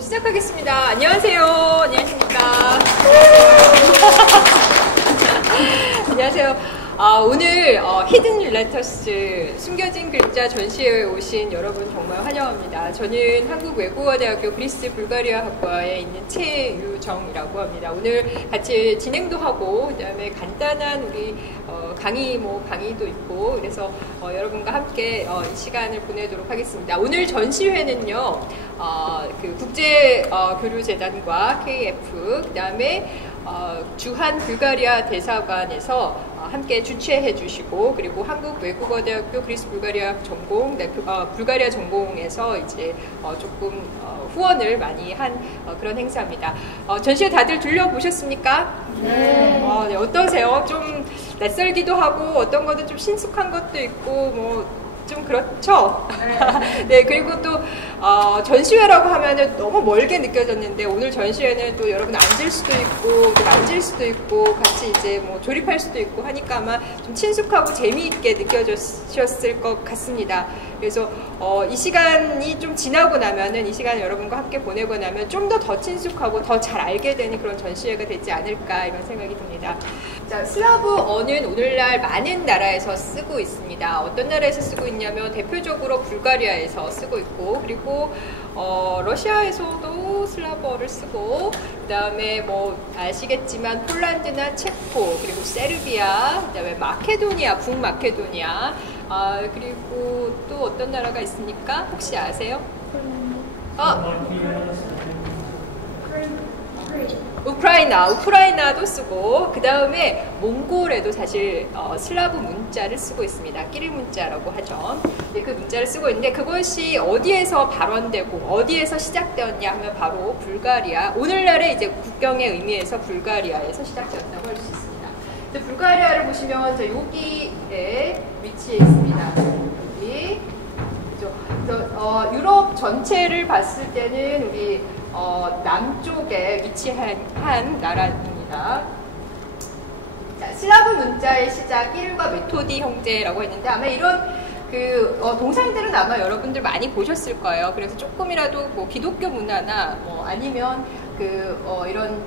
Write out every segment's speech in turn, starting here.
시작하겠습니다. 안녕하세요. 안녕하십니까. 안녕하세요. 오늘 히든 레터스 숨겨진 글자 전시회에 오신 여러분 정말 환영합니다. 저는 한국외국어대학교 그리스 불가리아 학과에 있는 최유정이라고 합니다. 오늘 같이 진행도 하고 그다음에 간단한 우리 강의도 있고 그래서 여러분과 함께 이 시간을 보내도록 하겠습니다. 오늘 전시회는요. 그 국제교류재단과 KF 그다음에 주한 불가리아 대사관에서 함께 주최해 주시고 그리고 한국외국어대학교 그리스 불가리아 전공, 불가리아 전공에서 이제 조금 후원을 많이 한 그런 행사입니다. 전시회 다들 둘러보셨습니까? 네. 네. 어떠세요? 좀 낯설기도 하고 어떤 것도 좀 신숙한 것도 있고 좀 그렇죠? 네, 그리고 또 전시회라고 하면은 너무 멀게 느껴졌는데 오늘 전시회는 또 여러분 앉을 수도 있고 또 만질 수도 있고 같이 이제 조립할 수도 있고 하니까 아마 좀 친숙하고 재미있게 느껴졌을 것 같습니다. 그래서 이 시간이 좀 지나고 나면은 이 시간을 여러분과 함께 보내고 나면 좀 더 친숙하고 더 잘 알게 되는 그런 전시회가 되지 않을까 이런 생각이 듭니다. 자, 슬라브어는 오늘날 많은 나라에서 쓰고 있습니다. 어떤 나라에서 쓰고 있냐면 대표적으로 불가리아에서 쓰고 있고 그리고 러시아에서도 슬라브어를 쓰고 그다음에 아시겠지만 폴란드나 체코 그리고 세르비아 그다음에 마케도니아 북마케도니아 그리고 또 어떤 나라가 있습니까? 혹시 아세요? 우크라이나도 쓰고 그 다음에 몽골에도 사실 슬라브 문자를 쓰고 있습니다. 끼릴 문자라고 하죠. 네, 그 문자를 쓰고 있는데 그것이 어디에서 발원되고 어디에서 시작되었냐 하면 바로 불가리아, 오늘날의 이제 국경의 의미에서 불가리아에서 시작되었다고 할 수 있습니다. 불가리아를 보시면 여기에 위치해 있습니다. 여기 그래서 유럽 전체를 봤을 때는 우리 남쪽에 위치한 나라입니다. 자, 슬라브 문자의 시작 끼릴과 메토디 형제라고 했는데 아마 이런 동상들은 아마 여러분들 많이 보셨을 거예요. 그래서 조금이라도 기독교 문화나 아니면 이런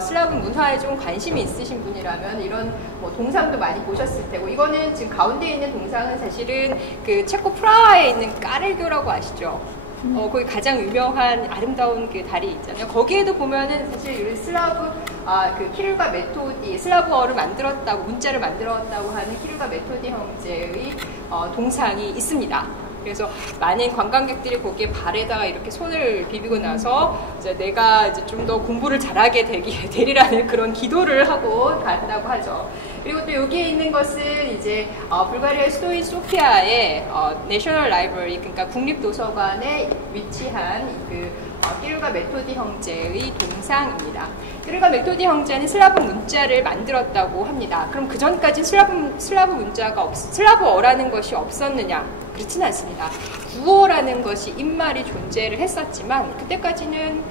슬라브 문화에 좀 관심이 있으신 분이라면 이런 동상도 많이 보셨을 테고 이거는 지금 가운데 있는 동상은 사실은 체코 프라하에 있는 까를교라고 아시죠? 거기 가장 유명한 아름다운 다리 있잖아요. 거기에도 보면은 사실 키릴과 메토디, 슬라브어를 만들었다고, 문자를 만들었다고 하는 키릴과 메토디 형제의 동상이 있습니다. 그래서 많은 관광객들이 거기에 발에다가 이렇게 손을 비비고 나서 이제 내가 이제 좀 더 공부를 잘하게 되리라는 그런 기도를 하고 간다고 하죠. 그리고 또 여기에 있는 것은 이제 불가리아의 수도인 소피아의 내셔널 라이브러리, 그러니까 국립도서관에 위치한 끼릴과 메토디 형제의 동상입니다. 끼릴과 메토디 형제는 슬라브 문자를 만들었다고 합니다. 그럼 그 전까지 슬라브어라는 것이 없었느냐? 그렇지는 않습니다. 구어라는 것이 입말이 존재를 했었지만 그때까지는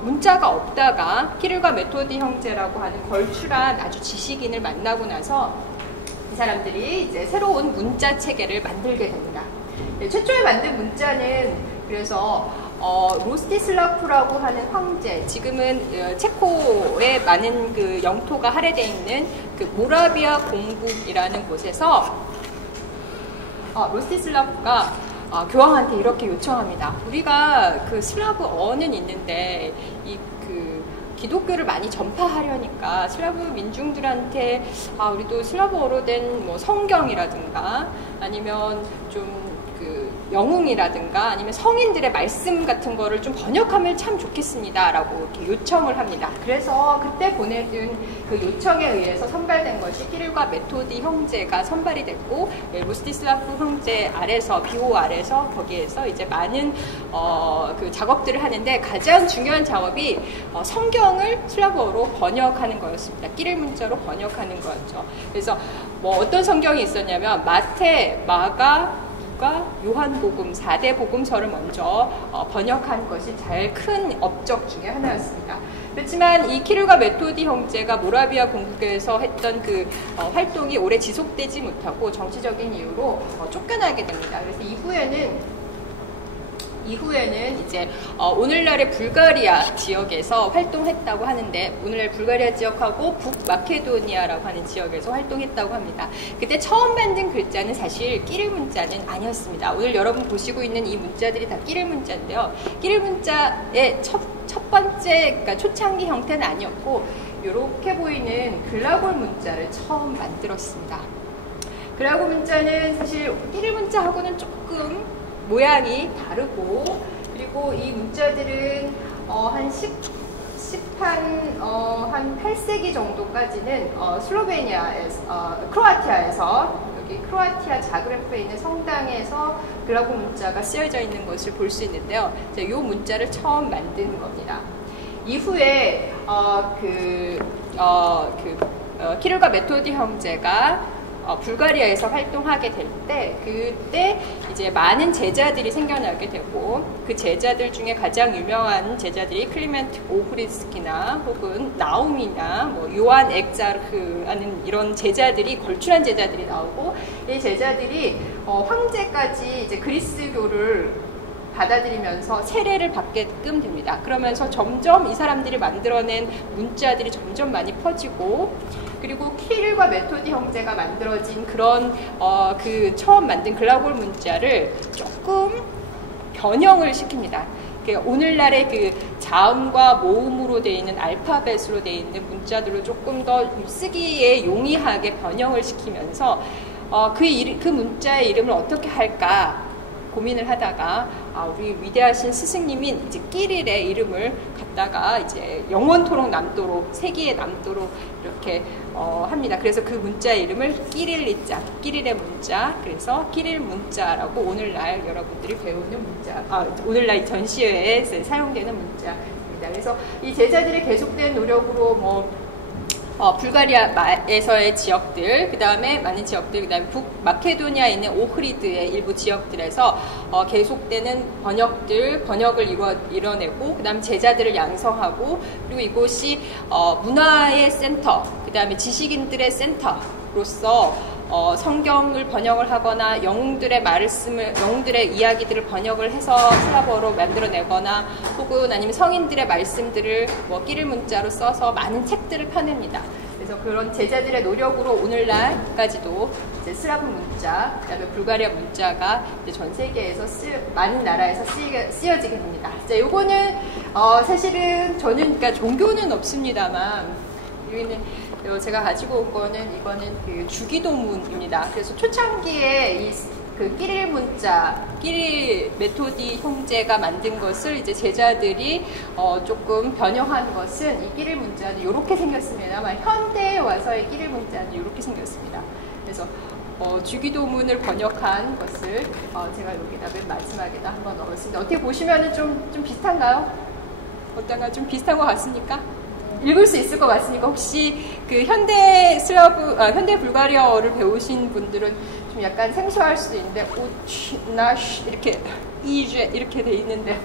문자가 없다가 끼릴과 메토디 형제라고 하는 걸출한 아주 지식인을 만나고 나서 이 사람들이 이제 새로운 문자 체계를 만들게 됩니다. 네, 최초에 만든 문자는 그래서 로스티슬라프라고 하는 황제, 지금은 체코의 많은 영토가 할애되어 있는 모라비아 공국이라는 곳에서 로스티슬라프가 교황한테 이렇게 요청합니다. 우리가 슬라브어는 있는데 기독교를 많이 전파하려니까 슬라브 민중들한테 우리도 슬라브어로 된 성경이라든가 아니면 좀 영웅이라든가 아니면 성인들의 말씀 같은 거를 좀 번역하면 참 좋겠습니다 라고 이렇게 요청을 합니다. 그래서 그때 보내준 요청에 의해서 선발된 것이 끼릴과 메토디 형제가 선발이 됐고 로스티슬라프 형제 아래서 비호 아래서 거기에서 이제 많은 작업들을 하는데 가장 중요한 작업이 성경을 슬라브어로 번역하는 거였습니다. 끼릴 문자로 번역하는 거였죠. 그래서 어떤 성경이 있었냐면 마태, 마가, 요한복음과 요한복음 4대 복음서를 먼저 번역한 것이 제일 큰 업적 중에 하나였습니다. 그렇지만 이 키릴과 메토디 형제가 모라비아 공국에서 했던 그 활동이 오래 지속되지 못하고 정치적인 이유로 쫓겨나게 됩니다. 그래서 이후에는 이제 오늘날의 불가리아 지역에서 활동했다고 하는데, 오늘날 불가리아 지역하고 북마케도니아라고 하는 지역에서 활동했다고 합니다. 그때 처음 만든 글자는 사실 끼릴 문자는 아니었습니다. 오늘 여러분 보시고 있는 이 문자들이 다 끼릴 문자인데요. 끼릴 문자의 첫 번째, 그러니까 초창기 형태는 아니었고, 이렇게 보이는 글라골 문자를 처음 만들었습니다. 글라골 문자는 사실 끼릴 문자하고는 조금 모양이 다르고, 그리고 이 문자들은 한 8세기 정도까지는 슬로베니아에서, 크로아티아에서, 여기 크로아티아 자그레프에 있는 성당에서 글라골 문자가 쓰여져 있는 것을 볼 수 있는데요. 이 문자를 처음 만든 겁니다. 이후에 키릴과 메토디 형제가 불가리아에서 활동하게 될 때, 그때 이제 많은 제자들이 생겨나게 되고, 그 제자들 중에 가장 유명한 제자들이 클리멘트 오브리스키나 혹은 나움이나 뭐 요한 엑자르크 하는 이런 제자들이, 걸출한 제자들이 나오고, 이 제자들이 황제까지 이제 그리스교를 받아들이면서 세례를 받게끔 됩니다. 그러면서 점점 이 사람들이 만들어낸 문자들이 점점 많이 퍼지고, 그리고 키릴과 메토디 형제가 만들어진 그런 그 처음 만든 글라골 문자를 조금 변형을 시킵니다. 오늘날의 그 자음과 모음으로 되어 있는 알파벳으로 되어 있는 문자들로 조금 더 쓰기에 용이하게 변형을 시키면서 그 문자의 이름을 어떻게 할까 고민을 하다가 우리 위대하신 스승님인 이제 끼릴의 이름을 갖다가 이제 영원토록 남도록, 세기에 남도록 이렇게 합니다. 그래서 그 문자의 이름을 끼릴리자, 끼릴의 문자, 그래서 끼릴 문자라고 오늘날 여러분들이 배우는 문자, 오늘날 전시회에 사용되는 문자입니다. 그래서 이 제자들의 계속된 노력으로 불가리아에서의 지역들, 그 다음에 많은 지역들, 그 다음에 북마케도니아에 있는 오흐리드의 일부 지역들에서 계속되는 번역을 이뤄내고, 그 다음에 제자들을 양성하고, 그리고 이곳이 문화의 센터, 그 다음에 지식인들의 센터로서 성경을 번역을 하거나 영웅들의 이야기들을 번역을 해서 슬라브어로 만들어내거나, 혹은 아니면 성인들의 말씀들을 끼릴 문자로 써서 많은 책들을 펴냅니다. 그래서 그런 제자들의 노력으로 오늘날까지도 이제 슬라브 문자, 그다음에 불가리아 문자가 이제 전 세계에서 많은 나라에서 쓰여지게 됩니다. 자, 요거는 사실은 저는 그러니까 종교는 없습니다만, 여기는 제가 가지고 온 거는, 이거는 그 주기도문입니다. 그래서 초창기에 그 끼릴 문자, 끼릴 메토디 형제가 만든 것을 이제 제자들이 조금 변형한 것은, 이 끼릴 문자는 이렇게 생겼습니다만, 현대에 와서의 끼릴 문자는 이렇게 생겼습니다. 그래서 주기도문을 번역한 것을 제가 여기다 맨 마지막에다 한번 넣었습니다. 어떻게 보시면은 좀 비슷한가요? 어떤가? 좀 비슷한 것 같습니까? 읽을 수 있을 것 같으니까, 혹시 그 현대 불가리아어를 배우신 분들은 좀 약간 생소할 수도 있는데, 이렇게 돼 있는데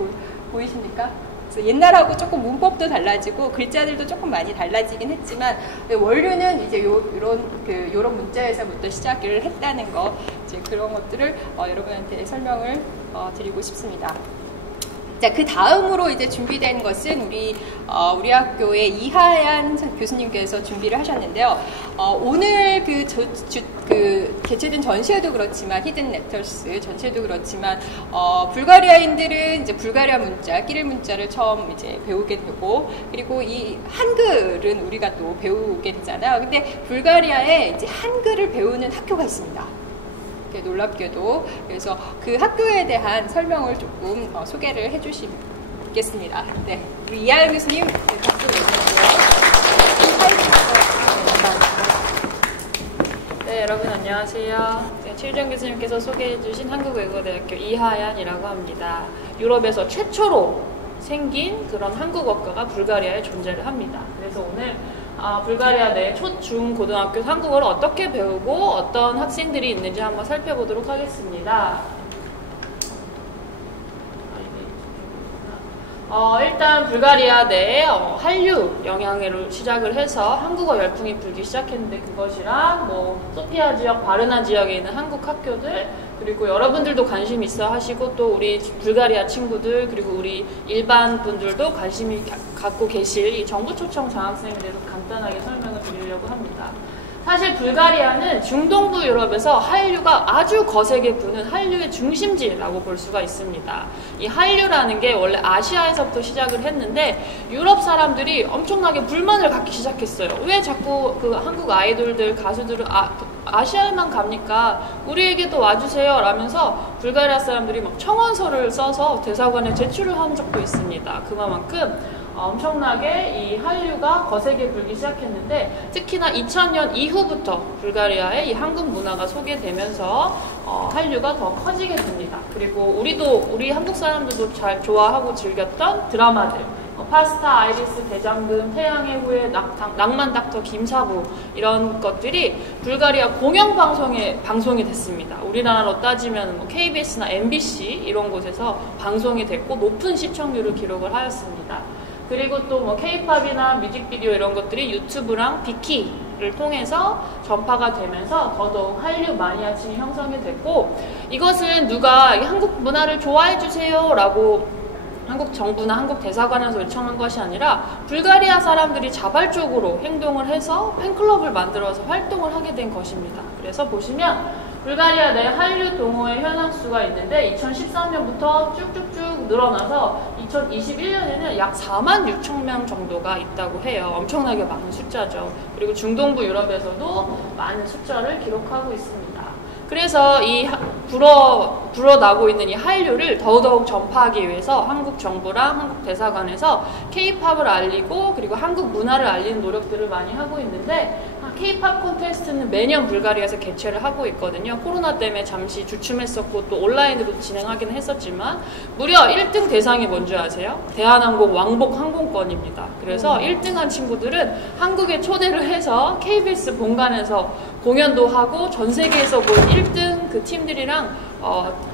보이십니까? 그래서 옛날하고 조금 문법도 달라지고 글자들도 조금 많이 달라지긴 했지만, 원료는 이제 요런 문자에서부터 시작을 했다는 거, 이제 그런 것들을 여러분한테 설명을 드리고 싶습니다. 자, 그 다음으로 이제 준비된 것은 우리 학교의 이하얀 교수님께서 준비를 하셨는데요. 오늘 개최된 전시회도 그렇지만, 히든 렉터스 전시회도 그렇지만, 불가리아인들은 이제 불가리아 문자, 끼릴 문자를 처음 이제 배우게 되고, 그리고 이 한글은 우리가 또 배우게 되잖아요. 근데 불가리아에 이제 한글을 배우는 학교가 있습니다. 놀랍게도. 그래서 그 학교에 대한 설명을 조금 소개를 해주시겠습니다. 네, 우리 이하연 교수님 박수 주세요. 네, 여러분 안녕하세요. 네, 최유정 교수님께서 소개해주신 한국외국어대학교 이하얀이라고 합니다. 유럽에서 최초로 생긴 그런 한국어과가 불가리아에 존재를 합니다. 그래서 오늘 불가리아 내 초, 중, 고등학교 한국어를 어떻게 배우고 어떤 학생들이 있는지 한번 살펴보도록 하겠습니다. 일단 불가리아 내에 한류 영향으로 시작을 해서 한국어 열풍이 불기 시작했는데 그것이랑 뭐 소피아 지역, 바르나 지역에 있는 한국 학교들 그리고 여러분들도 관심 있어 하시고 또 우리 불가리아 친구들 그리고 우리 일반 분들도 관심이 갖고 계실 이 정부 초청 장학생에 대해서 간단하게 설명을 드리려고 합니다. 사실 불가리아는 중동부 유럽에서 한류가 아주 거세게 부는 한류의 중심지라고 볼 수가 있습니다. 이 한류라는 게 원래 아시아에서부터 시작을 했는데 유럽 사람들이 엄청나게 불만을 갖기 시작했어요. 왜 자꾸 그 한국 아이돌들, 가수들은 아시아에만 갑니까? 우리에게도 와주세요 라면서 불가리아 사람들이 막 청원서를 써서 대사관에 제출을 한 적도 있습니다. 그만큼 엄청나게 이 한류가 거세게 불기 시작했는데 특히나 2000년 이후부터 불가리아의 이 한국 문화가 소개되면서 한류가 더 커지게 됩니다. 그리고 우리 한국 사람들도 잘 좋아하고 즐겼던 드라마들 파스타, 아이리스, 대장금, 태양의 후예, 낭만 닥터, 김사부 이런 것들이 불가리아 공영방송에 방송이 됐습니다. 우리나라로 따지면 뭐 KBS나 MBC 이런 곳에서 방송이 됐고 높은 시청률을 기록을 하였습니다. 그리고 또 뭐 K-팝이나 뮤직비디오 이런 것들이 유튜브랑 비키를 통해서 전파가 되면서 더더욱 한류 마니아층이 형성이 됐고 이것은 누가 한국 문화를 좋아해 주세요 라고 한국 정부나 한국 대사관에서 요청한 것이 아니라 불가리아 사람들이 자발적으로 행동을 해서 팬클럽을 만들어서 활동을 하게 된 것입니다. 그래서 보시면 불가리아 내 한류 동호회 현황수가 있는데 2013년부터 쭉쭉쭉 늘어나서 2021년에는 약 4만 6천 명 정도가 있다고 해요. 엄청나게 많은 숫자죠. 그리고 중동부 유럽에서도 많은 숫자를 기록하고 있습니다. 그래서 이 불어나고 있는 이 한류를 더더욱 전파하기 위해서 한국 정부랑 한국 대사관에서 K-팝을 알리고 그리고 한국 문화를 알리는 노력들을 많이 하고 있는데 K-팝 콘테스트는 매년 불가리아에서 개최를 하고 있거든요. 코로나 때문에 잠시 주춤했었고 또 온라인으로 진행하기는 했었지만 무려 1등 대상이 뭔지 아세요? 대한항공 왕복 항공권입니다. 그래서 1등한 친구들은 한국에 초대를 해서 KBS 본관에서 공연도 하고 전 세계에서 본 1등 그 팀들이랑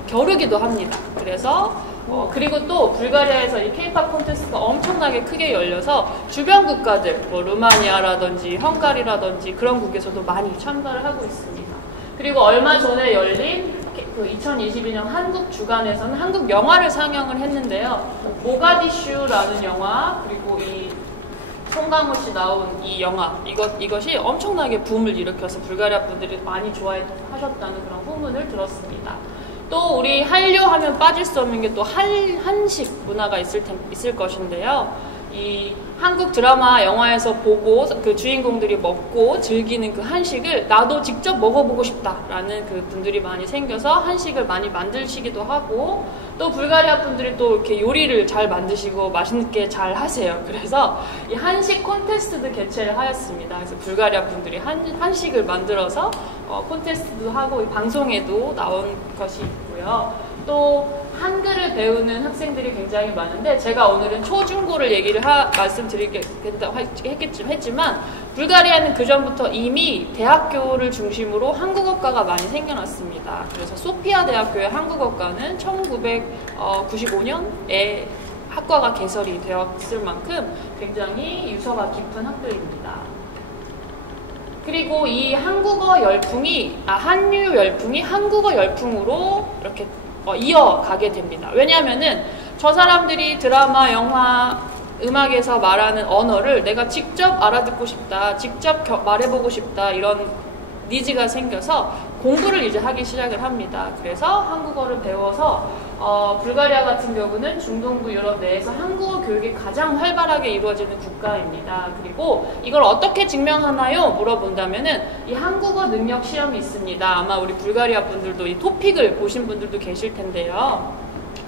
겨루기도 합니다. 그래서 그리고 또 불가리아에서 이 K-팝 콘테스트가 엄청나게 크게 열려서 주변 국가들, 뭐 루마니아라든지 헝가리라든지 그런 국에서도 많이 참가를 하고 있습니다. 그리고 얼마 전에 열린 그 2022년 한국 주간에서는 한국 영화를 상영을 했는데요. 모가디슈라는 영화 그리고 이 송강호 씨 나온 이 영화 이것이 엄청나게 붐을 일으켜서 불가리아 분들이 많이 좋아하셨다는 그런 후문을 들었습니다. 또 우리 한류 하면 빠질 수 없는 게 또 한식 문화가 있을 것인데요. 이 한국 드라마, 영화에서 보고 그 주인공들이 먹고 즐기는 그 한식을 나도 직접 먹어보고 싶다라는 그 분들이 많이 생겨서 한식을 많이 만드시기도 하고 또 불가리아 분들이 또 이렇게 요리를 잘 만드시고 맛있게 잘 하세요. 그래서 이 한식 콘테스트도 개최를 하였습니다. 그래서 불가리아 분들이 한식을 만들어서 콘테스트도 하고 방송에도 나온 것이 있고요. 또 한글을 배우는 학생들이 굉장히 많은데 제가 오늘은 초중고를 얘기를 했지만 불가리아는 그전부터 이미 대학교를 중심으로 한국어과가 많이 생겨났습니다. 그래서 소피아 대학교의 한국어과는 1995년에 학과가 개설이 되었을 만큼 굉장히 유서가 깊은 학교입니다. 그리고 이 한류 열풍이 한국어 열풍으로 이렇게 이어가게 됩니다. 왜냐하면은 저 사람들이 드라마, 영화, 음악에서 말하는 언어를 내가 직접 알아듣고 싶다, 직접 말해보고 싶다 이런 니즈가 생겨서 공부를 이제 하기 시작을 합니다. 그래서 한국어를 배워서 불가리아 같은 경우는 중동부 유럽 내에서 한국어 교육이 가장 활발하게 이루어지는 국가입니다. 그리고 이걸 어떻게 증명하나요? 물어본다면은 이 한국어 능력 시험이 있습니다. 아마 우리 불가리아 분들도 이 토픽을 보신 분들도 계실 텐데요.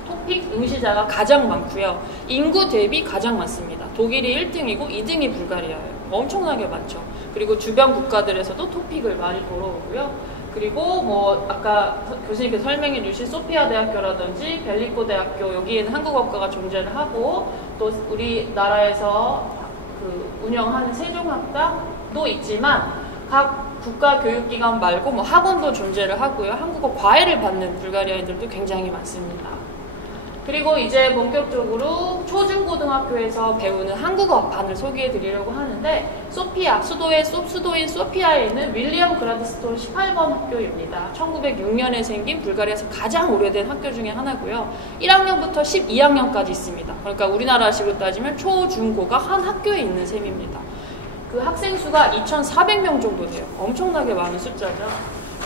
토픽 응시자가 가장 많고요. 인구 대비 가장 많습니다. 독일이 1등이고 2등이 불가리아예요. 엄청나게 많죠. 그리고 주변 국가들에서도 토픽을 많이 돌아오고요. 그리고 뭐 아까 교수님께서 설명해 주신 소피아 대학교라든지 벨리코 대학교 여기에는 한국어과가 존재를 하고 또 우리나라에서 그 운영하는 세종학당도 있지만 각 국가교육기관 말고 뭐 학원도 존재를 하고요. 한국어 과외를 받는 불가리아인들도 굉장히 많습니다. 그리고 이제 본격적으로 초중고등학교에서 배우는 한국어 반을 소개해 드리려고 하는데, 소피아, 수도인 소피아에 있는 윌리엄 그라드스톤 18번 학교입니다. 1906년에 생긴 불가리아에서 가장 오래된 학교 중에 하나고요. 1학년부터 12학년까지 있습니다. 그러니까 우리나라식으로 따지면 초, 중, 고가 한 학교에 있는 셈입니다. 그 학생 수가 2,400명 정도 돼요. 엄청나게 많은 숫자죠.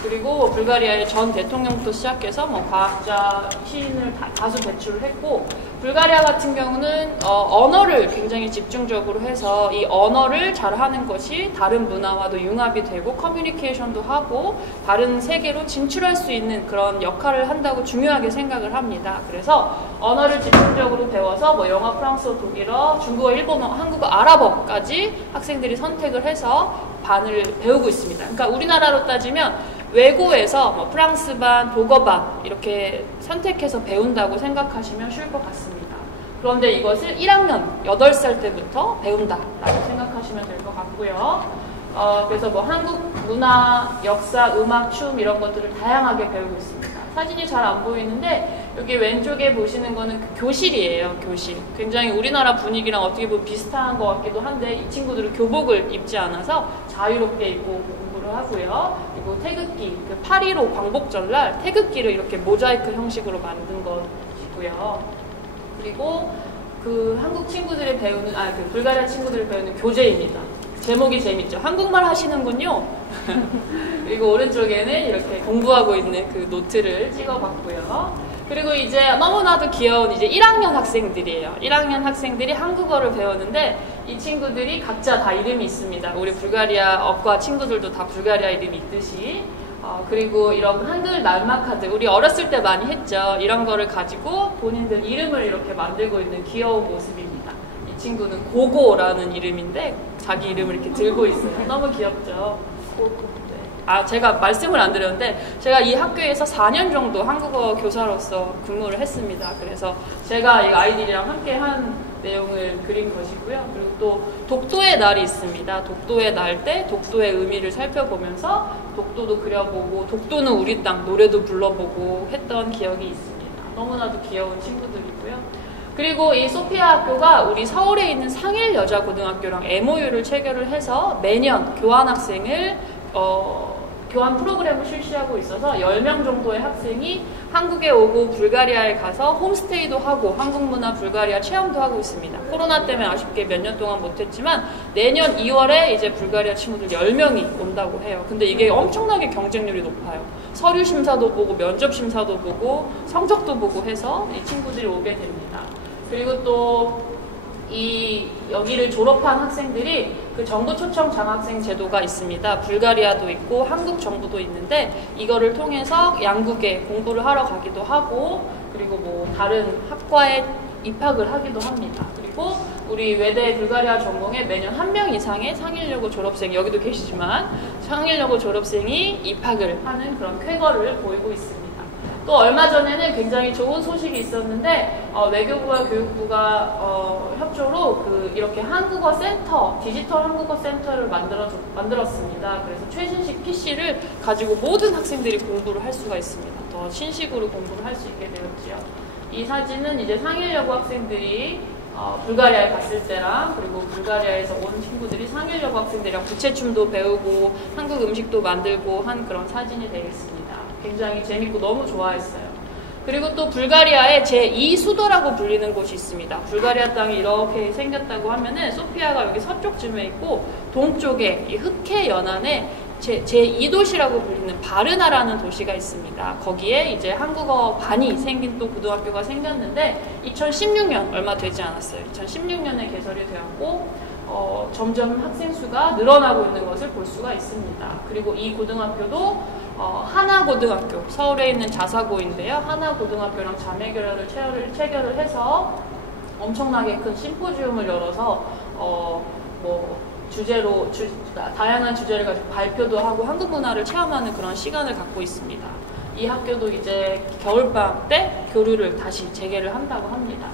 그리고 불가리아의 전 대통령부터 시작해서 뭐 과학자, 시인을 다수 배출을 했고, 불가리아 같은 경우는 언어를 굉장히 집중적으로 해서 이 언어를 잘하는 것이 다른 문화와도 융합이 되고 커뮤니케이션도 하고 다른 세계로 진출할 수 있는 그런 역할을 한다고 중요하게 생각을 합니다. 그래서 언어를 집중적으로 배워서 뭐 영어, 프랑스어, 독일어, 중국어, 일본어, 한국어, 아랍어까지 학생들이 선택을 해서 반을 배우고 있습니다. 그러니까 우리나라로 따지면 외고에서 뭐 프랑스 반, 독어 반 이렇게 선택해서 배운다고 생각하시면 쉬울 것 같습니다. 그런데 이것을 1학년 8살 때부터 배운다라고 생각하시면 될 것 같고요. 그래서 뭐 한국 문화, 역사, 음악, 춤 이런 것들을 다양하게 배우고 있습니다. 사진이 잘 안 보이는데 여기 왼쪽에 보시는 거는 그 교실이에요. 교실. 굉장히 우리나라 분위기랑 어떻게 보면 비슷한 것 같기도 한데 이 친구들은 교복을 입지 않아서 자유롭게 입고 공부를 하고요. 그리고 태극기, 그 8.15 광복절날 태극기를 이렇게 모자이크 형식으로 만든 것이고요. 그리고 그 한국 친구들이 배우는, 그 불가리아 친구들이 배우는 교재입니다. 제목이 재밌죠. 한국말 하시는군요. 그리고 오른쪽에는 이렇게 공부하고 있는 그 노트를 찍어봤고요. 그리고 이제 너무나도 귀여운 이제 1학년 학생들이에요. 1학년 학생들이 한국어를 배우는데 이 친구들이 각자 다 이름이 있습니다. 우리 불가리아 어과 친구들도 다 불가리아 이름이 있듯이. 그리고 이런 한글 날막 카드, 우리 어렸을 때 많이 했죠. 이런 거를 가지고 본인들 이름을 이렇게 만들고 있는 귀여운 모습입니다. 이 친구는 고고라는 이름인데 자기 이름을 이렇게 들고 있어요. 너무 귀엽죠. 고고. 제가 말씀을 안 드렸는데 제가 이 학교에서 4년 정도 한국어 교사로서 근무를 했습니다. 그래서 제가 이 아이들이랑 함께 한 내용을 그린 것이고요. 그리고 또 독도의 날이 있습니다. 독도의 날 때 독도의 의미를 살펴보면서 독도도 그려보고 독도는 우리 땅 노래도 불러보고 했던 기억이 있습니다. 너무나도 귀여운 친구들이고요. 그리고 이 소피아 학교가 우리 서울에 있는 상일여자고등학교랑 MOU를 체결을 해서 매년 교환학생을 교환 프로그램을 실시하고 있어서 10명 정도의 학생이 한국에 오고 불가리아에 가서 홈스테이도 하고 한국 문화 불가리아 체험도 하고 있습니다. 코로나 때문에 아쉽게 몇 년 동안 못했지만 내년 2월에 이제 불가리아 친구들 10명이 온다고 해요. 근데 이게 엄청나게 경쟁률이 높아요. 서류 심사도 보고 면접 심사도 보고 성적도 보고 해서 이 친구들이 오게 됩니다. 그리고 또 여기를 졸업한 학생들이 그 정부 초청 장학생 제도가 있습니다. 불가리아도 있고 한국 정부도 있는데 이거를 통해서 양국에 공부를 하러 가기도 하고 그리고 뭐 다른 학과에 입학을 하기도 합니다. 그리고 우리 외대 불가리아 전공에 매년 1명 이상의 상일여고 졸업생, 여기도 계시지만 상일여고 졸업생이 입학을 하는 그런 쾌거를 보이고 있습니다. 또 얼마 전에는 굉장히 좋은 소식이 있었는데 외교부와 교육부가 협조로 이렇게 한국어 센터, 디지털 한국어 센터를 만들었습니다. 그래서 최신식 PC를 가지고 모든 학생들이 공부를 할 수가 있습니다. 더 신식으로 공부를 할 수 있게 되었지요. 이 사진은 이제 상일여고 학생들이 불가리아에 갔을 때랑 그리고 불가리아에서 온 친구들이 상일여고 학생들이랑 부채춤도 배우고 한국 음식도 만들고 한 그런 사진이 되겠습니다. 굉장히 재밌고 너무 좋아했어요. 그리고 또 불가리아의 제2수도라고 불리는 곳이 있습니다. 불가리아 땅이 이렇게 생겼다고 하면은 소피아가 여기 서쪽쯤에 있고 동쪽에 이 흑해 연안에 제2도시라고 불리는 바르나라는 도시가 있습니다. 거기에 이제 한국어 반이 생긴 또 고등학교가 생겼는데 2016년 얼마 되지 않았어요. 2016년에 개설이 되었고 점점 학생 수가 늘어나고 있는 것을 볼 수가 있습니다. 그리고 이 고등학교도 하나고등학교, 서울에 있는 자사고인데요. 하나고등학교랑 자매결연을 체결을 해서 엄청나게 큰 심포지움을 열어서 다양한 주제를 가지고 발표도 하고 한국 문화를 체험하는 그런 시간을 갖고 있습니다. 이 학교도 이제 겨울방학 때 교류를 다시 재개를 한다고 합니다.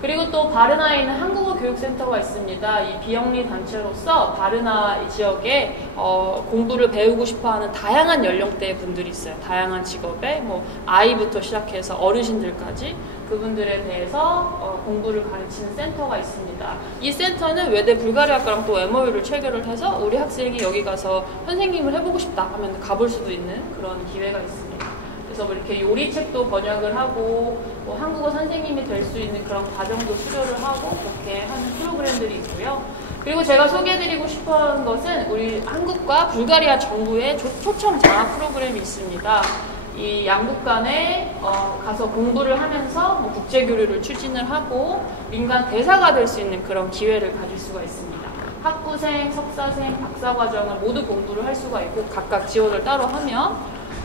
그리고 또 바르나에 있는 한국어 교육센터가 있습니다. 이 비영리 단체로서 바르나 지역에 공부를 배우고 싶어하는 다양한 연령대의 분들이 있어요. 다양한 직업에 뭐 아이부터 시작해서 어르신들까지 그분들에 대해서 공부를 가르치는 센터가 있습니다. 이 센터는 외대 불가리아과랑 또 MOU를 체결을 해서 우리 학생이 여기 가서 선생님을 해보고 싶다 하면 가볼 수도 있는 그런 기회가 있습니다. 그래서 뭐 이렇게 요리책도 번역을 하고 뭐 한국어 선생님이 될 수 있는 그런 과정도 수료를 하고 그렇게 하는 프로그램들이 있고요. 그리고 제가 소개해드리고 싶어하는 것은 우리 한국과 불가리아 정부의 초청 장학 프로그램이 있습니다. 이 양국 간에 가서 공부를 하면서 뭐 국제교류를 추진을 하고 민간 대사가 될 수 있는 그런 기회를 가질 수가 있습니다. 학부생, 석사생, 박사과정을 모두 공부를 할 수가 있고 각각 지원을 따로 하면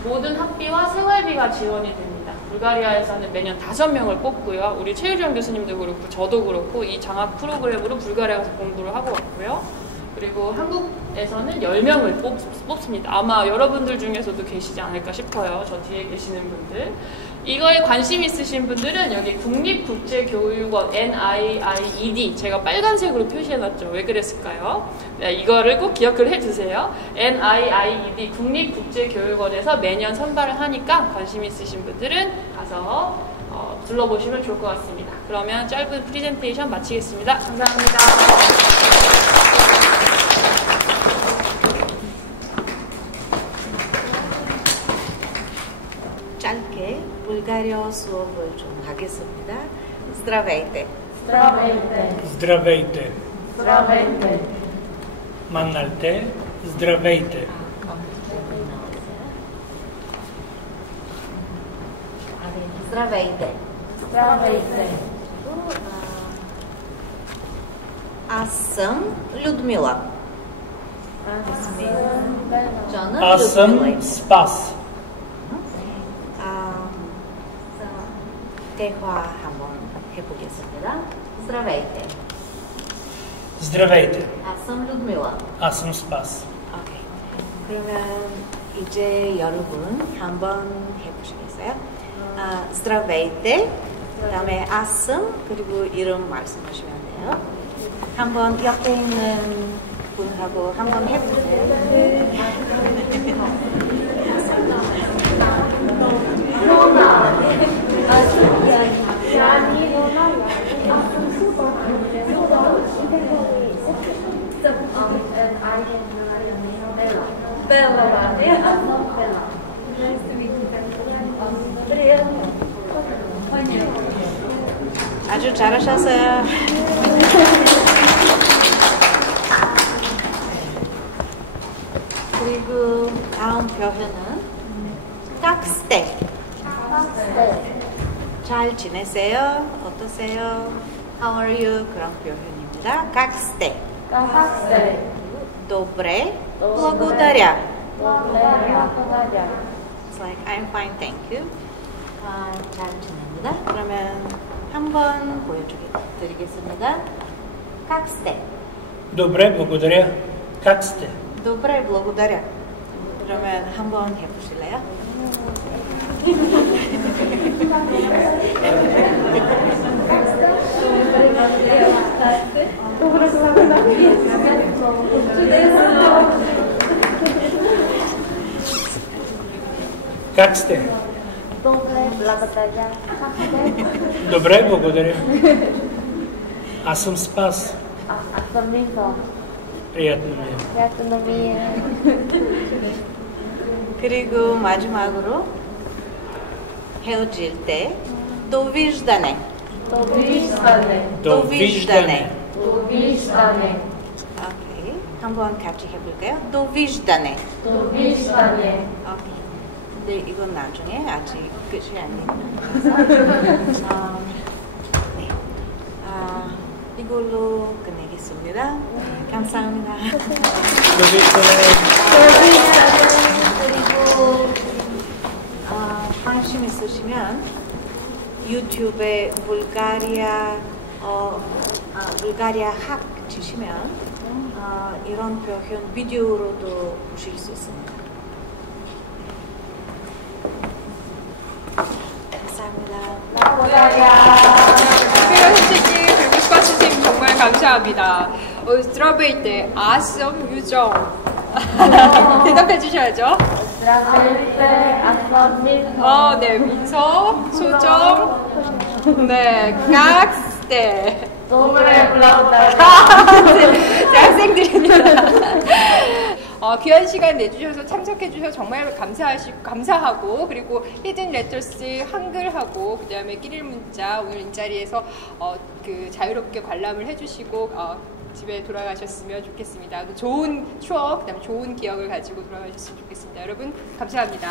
모든 학비와 생활비가 지원이 됩니다. 불가리아에서는 매년 5명을 뽑고요. 우리 최유정 교수님도 그렇고 저도 그렇고 이 장학 프로그램으로 불가리아 가서 공부를 하고 왔고요. 그리고 한국에서는 10명을 뽑습니다. 아마 여러분들 중에서도 계시지 않을까 싶어요. 저 뒤에 계시는 분들. 이거에 관심 있으신 분들은 여기 국립국제교육원 NIIED 제가 빨간색으로 표시해놨죠. 왜 그랬을까요? 네, 이거를 꼭 기억을 해주세요. NIIED 국립국제교육원에서 매년 선발을 하니까 관심 있으신 분들은 가서 둘러보시면 좋을 것 같습니다. 그러면 짧은 프리젠테이션 마치겠습니다. 감사합니다. 짧게 불가리아 수업을 좀 하겠습니다. Здравейте. Здравейте. Здравейте. Здравейте. 만날 때 здравейте. Здравейте. Здравейте. Аз съм Людмила. 저는 Аз съм Людмила. Спас. 대화 한번 해보겠습니다. Здравейте. Здравейте. Аз съм Людмила. Аз съм Спас. 오케이. 그러면 이제 여러분 한번 해보시겠어요? Здравейте. 그다음에 аз съм 그리고 이름 말씀하시면 돼요. 한번 옆에 있는 분하고 한번 해보세요. 아주 잘하셨어요. 그리고 다음 표현은 깍스테. 잘 지내세요? 어떠세요? How are you? 그런 표현입니다. 깍스테. Как Добре. Благодаря. Благодаря. It's like I'm fine, thank you. 잘 지냅니다. 그러면 한번 보여드리겠습니다. Как сте? Добре, благодаря. Как сте? Добре, благодаря. 그러면 한번 해보실래요? Как сте? Добре, благодаря. Как сте? Добре, благодаря. Аз съм Спас. Аз съм Лиза. Приятно ми е. Приятно ми е. 그리고 마지막으로 헤어질 때 довиждане. Довиждане. Довиждане. Довиждане. 오케이. 한번 같이 해볼까요? довиждане. Довиждане. 오케이. 근데 이건 나중에 아직 끝이 아니에요. 네. 이걸로 끝내겠습니다. 감사합니다. Довиждане. 그리고 관심 있으시면 유튜브에 불가리아 학 치시면 이런 표현 비디오로도 보실 수 있습니다. 감사합니다. Благодаря. 특별한 감사합니다. zdravejte, awesome 유정. 대답해 주셔야죠. Zdravejte, asfalt 네, 민서, 소정, 네, 각스테. Dobré, pravda. 네, 학생들입니다. 귀한 시간 내주셔서 참석해 주셔서 정말 감사하고, 그리고 히든 레터스 한글하고 그다음에 끼릴 문자 오늘 이 자리에서 그 자유롭게 관람을 해주시고 집에 돌아가셨으면 좋겠습니다. 좋은 추억, 그다음에 좋은 기억을 가지고 돌아가셨으면 좋겠습니다. 여러분 감사합니다.